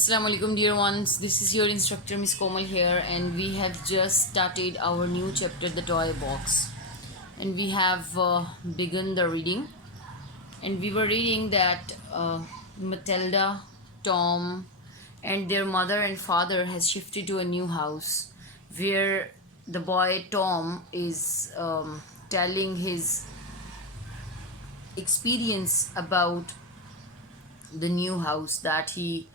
Assalamu alaikum, dear ones. This is your instructor, Miss Komal here, and we have just started our new chapter, The Toy Box. And we have begun the reading. And we were reading that Matilda, Tom, and their mother and father has shifted to a new house where the boy Tom is telling his experience about the new house, that he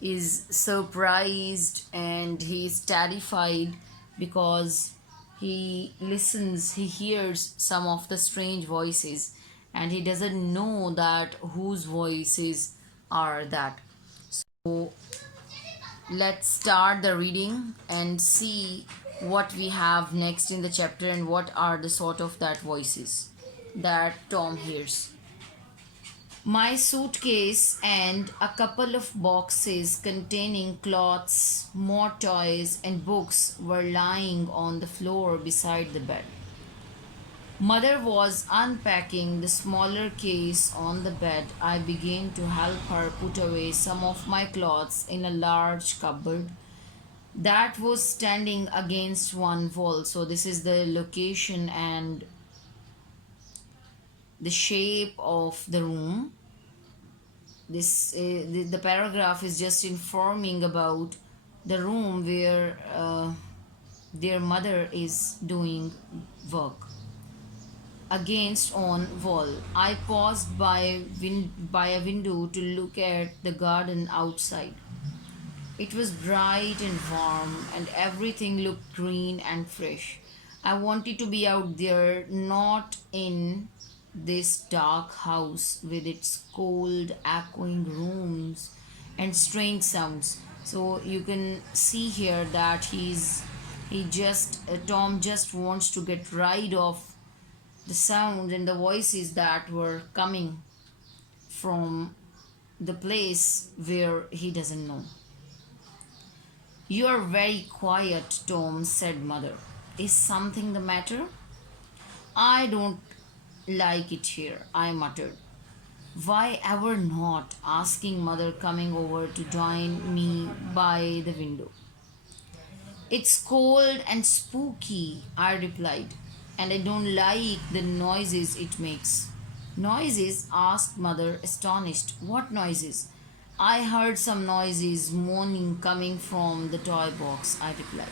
is surprised and he is terrified because he hears some of the strange voices and he doesn't know that whose voices are that. So let's start the reading and see what we have next in the chapter and what are the sort of that voices that Tom hears. My suitcase and a couple of boxes containing clothes, more toys, and books were lying on the floor beside the bed. Mother was unpacking the smaller case on the bed. I began to help her put away some of my clothes in a large cupboard that was standing against one wall. So, this is the location and the shape of the room. The paragraph is just informing about the room where their mother is doing work. Against on wall, I paused by a window to look at the garden outside. It was bright and warm, and everything looked green and fresh. I wanted to be out there, not in this dark house with its cold, echoing rooms and strange sounds. So you can see here that Tom just wants to get rid of the sound and the voices that were coming from the place where he doesn't know. You are very quiet, Tom, said Mother. Is something the matter? I don't like it here, I muttered. Why ever not? Asking Mother, coming over to join me by the window. It's cold and spooky, I replied, and I don't like the noises it makes. Noises? Asked Mother, astonished. What noises? I heard some noises, moaning coming from the toy box, I replied.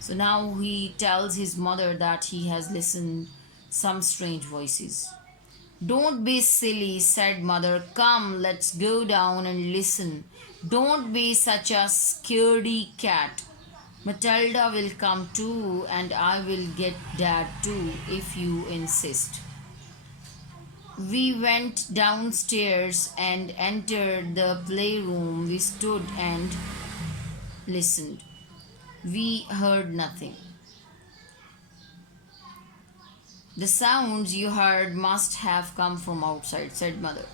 So now he tells his mother that he has listened some strange voices. Don't be silly, said Mother. Come, let's go down and listen. Don't be such a scaredy cat. Matilda will come too, and I will get Dad too if you insist. We went downstairs and entered the playroom. We stood and listened. We heard nothing. The sounds you heard must have come from outside, said Mother.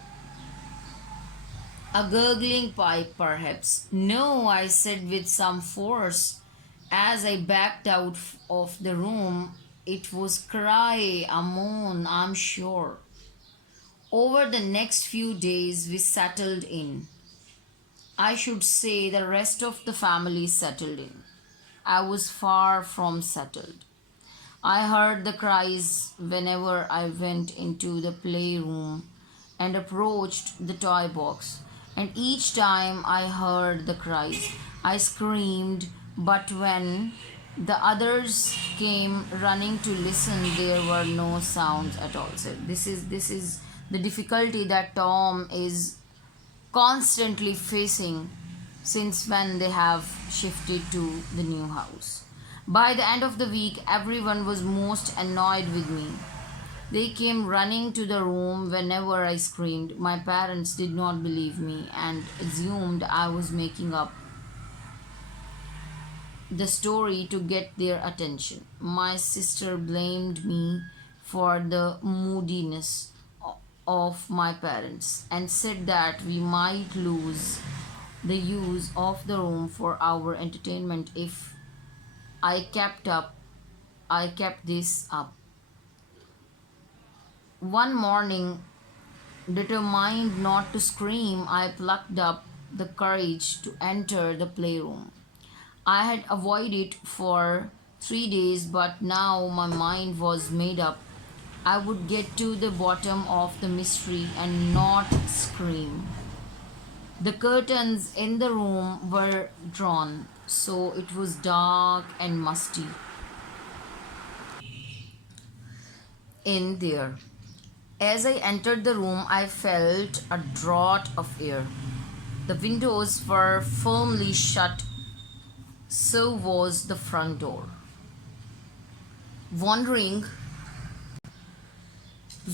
A gurgling pipe, perhaps. No, I said with some force. As I backed out of the room, it was cry, a moan, I'm sure. Over the next few days, we settled in. I should say the rest of the family settled in. I was far from settled. I heard the cries whenever I went into the playroom and approached the toy box. And each time I heard the cries, I screamed, but when the others came running to listen, there were no sounds at all. So this is the difficulty that Tom is constantly facing since when they have shifted to the new house. By the end of the week, everyone was most annoyed with me. They came running to the room whenever I screamed. My parents did not believe me and assumed I was making up the story to get their attention. My sister blamed me for the moodiness of my parents and said that we might lose the use of the room for our entertainment if I kept up I kept this up. One morning, determined not to scream, I plucked up the courage to enter the playroom. I had avoided it for 3 days, but now my mind was made up. I would get to the bottom of the mystery and not scream. The curtains in the room were drawn, so it was dark and musty in there. As I entered the room, I felt a draught of air. The windows were firmly shut, so was the front door. Wondering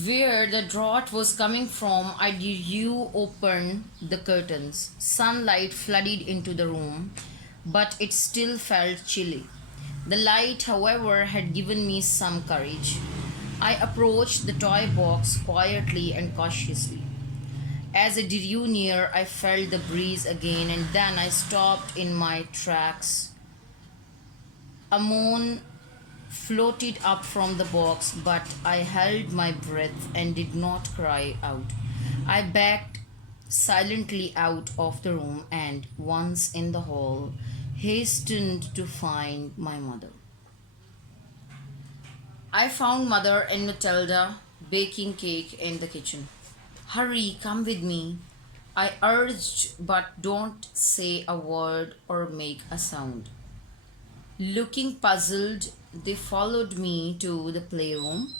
where the draught was coming from, I did open the curtains. Sunlight flooded into the room, but it still felt chilly. The light, however, had given me some courage. I approached the toy box quietly and cautiously. As I drew near, I felt the breeze again, and then I stopped in my tracks. A moan floated up from the box, but I held my breath and did not cry out. I backed silently out of the room and, once in the hall, hastened to find my mother. I found Mother and Matilda baking cake in the kitchen. Hurry, come with me, I urged, but don't say a word or make a sound. Looking puzzled, they followed me to the playroom.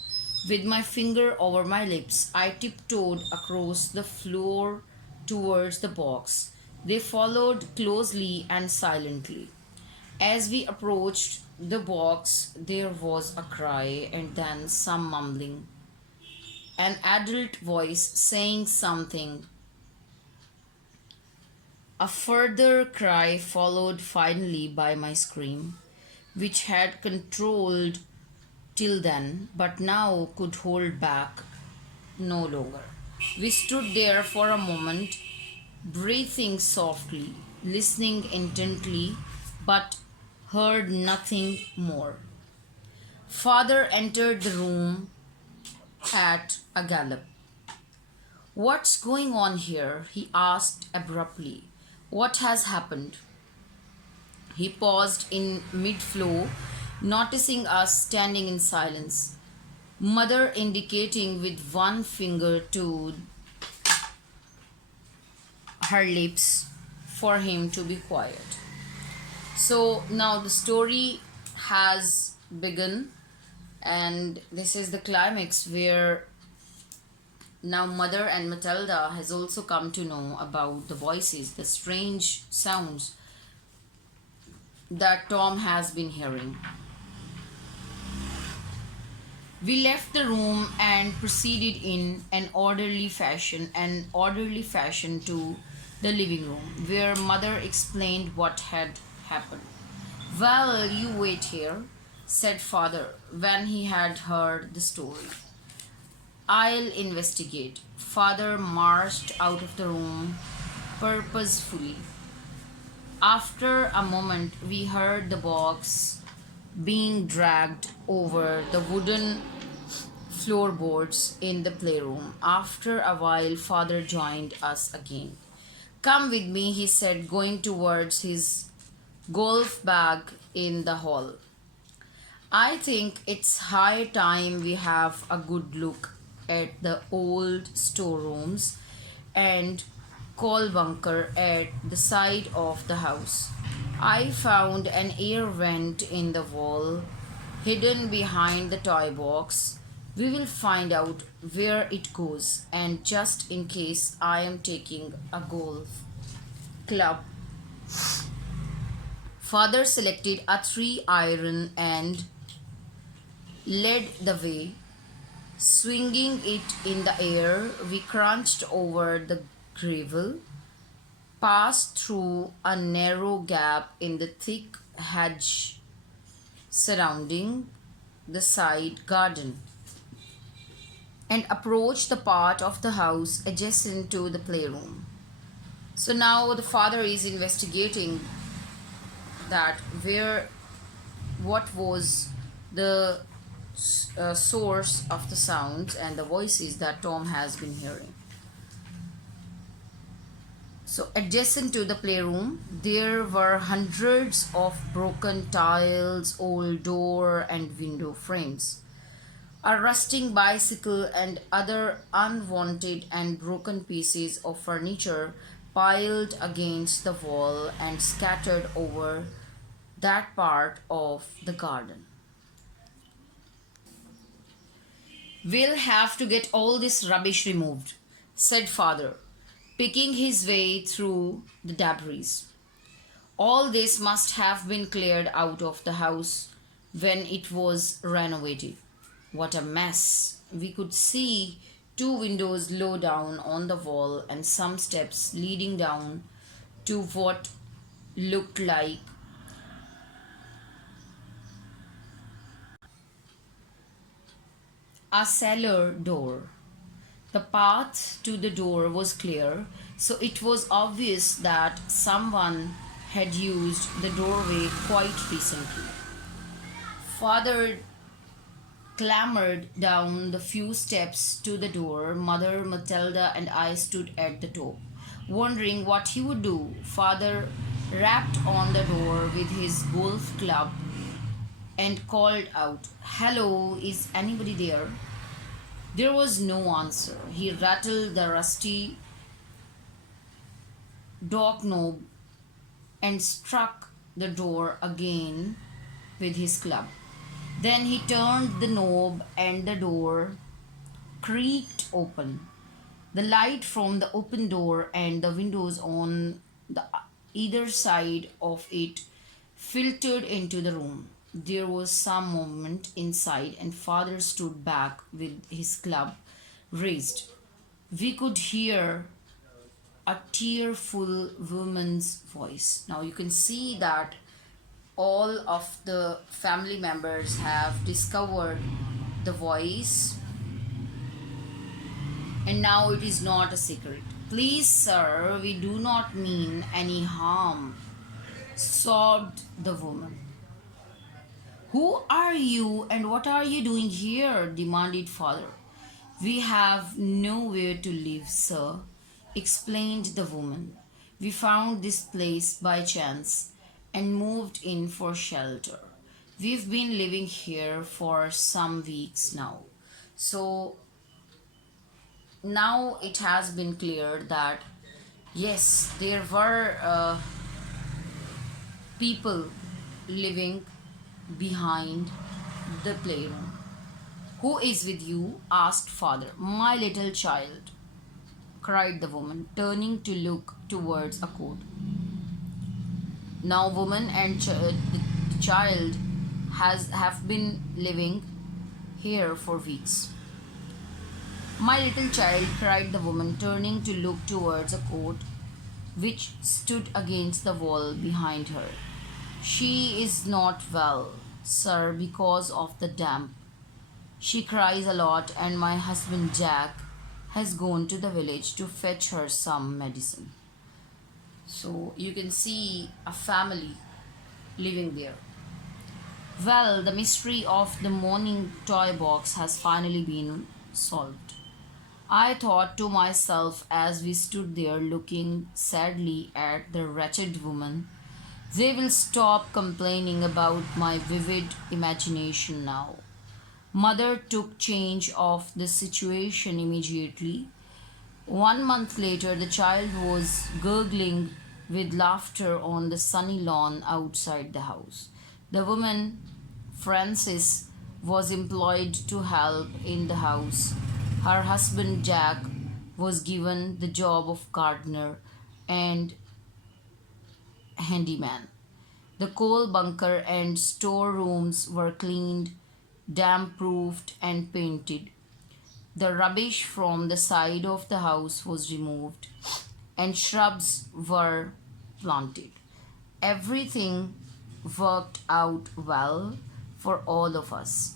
With my finger over my lips, I tiptoed across the floor towards the box. They followed closely and silently. As we approached the box, there was a cry and then some mumbling. An adult voice saying something. A further cry followed finally by my scream, which had controlled till then, but now could hold back no longer. We stood there for a moment, breathing softly, listening intently, but heard nothing more. Father entered the room at a gallop. What's going on here? He asked abruptly. What has happened? He paused in mid flow, noticing us standing in silence. Mother indicating with one finger to her lips for him to be quiet. So now the story has begun, and this is the climax where now Mother and Matilda has also come to know about the voices, the strange sounds that Tom has been hearing. We left the room and proceeded in an orderly fashion to the living room, where Mother explained what had happened. Well, you wait here, said Father when he had heard the story. I'll investigate. Father marched out of the room purposefully. After a moment, we heard the box being dragged over the wooden floorboards in the playroom. After a while, Father joined us again. Come with me, he said, going towards his golf bag in the hall. I think it's high time we have a good look at the old storerooms and coal bunker at the side of the house. I found an air vent in the wall hidden behind the toy box. We will find out where it goes, and just in case, I am taking a golf club. Father selected a 3 iron and led the way. Swinging it in the air, we crunched over the gravel, passed through a narrow gap in the thick hedge surrounding the side garden, and approached the part of the house adjacent to the playroom. So now the father is investigating that where what was the source of the sounds and the voices that Tom has been hearing. So, adjacent to the playroom, there were hundreds of broken tiles, old door and window frames, a rusting bicycle, and other unwanted and broken pieces of furniture piled against the wall and scattered over that part of the garden. We'll have to get all this rubbish removed, said father, picking his way through the debris. All this must have been cleared out of the house when it was renovated. What a mess! We could see two windows low down on the wall and some steps leading down to what looked like a cellar door. The path to the door was clear, so it was obvious that someone had used the doorway quite recently. Father clambered down the few steps to the door. Mother Matilda and I stood at the top, wondering what he would do. Father rapped on the door with his golf club and called out, "Hello, is anybody there?" There was no answer. He rattled the rusty doorknob and struck the door again with his club. Then he turned the knob and the door creaked open. The light from the open door and the windows on the either side of it filtered into the room. There was some movement inside, and father stood back with his club raised. We could hear a tearful woman's voice. Now you can see that all of the family members have discovered the voice, and now it is not a secret. "Please, sir, we do not mean any harm," sobbed the woman. "Who are you and what are you doing here?" demanded father. "We have nowhere to live, sir," explained the woman. "We found this place by chance and moved in for shelter. We've been living here for some weeks now." So now it has been cleared that yes, there were people living behind the playroom. "Who is with you?" asked father. "My little child," cried the woman, turning to look towards a coat. Now, woman and the child have been living here for weeks. "My little child," cried the woman, turning to look towards a coat which stood against the wall behind her. "She is not well, sir, because of the damp. She cries a lot, and my husband Jack has gone to the village to fetch her some medicine." So you can see a family living there. Well, the mystery of the morning toy box has finally been solved. I thought to myself as we stood there looking sadly at the wretched woman. They will stop complaining about my vivid imagination now. Mother took charge of the situation immediately. 1 month later, the child was gurgling with laughter on the sunny lawn outside the house. The woman, Frances, was employed to help in the house. Her husband, Jack, was given the job of gardener and handyman. The coal bunker and storerooms were cleaned, damp proofed, and painted. The rubbish from the side of the house was removed, and shrubs were planted. Everything worked out well for all of us.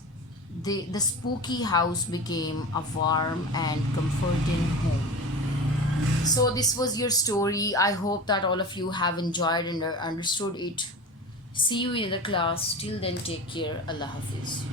The spooky house became a warm and comforting home. So, this was your story. I hope that all of you have enjoyed and understood it. See you in the class. Till then, take care. Allah Hafiz.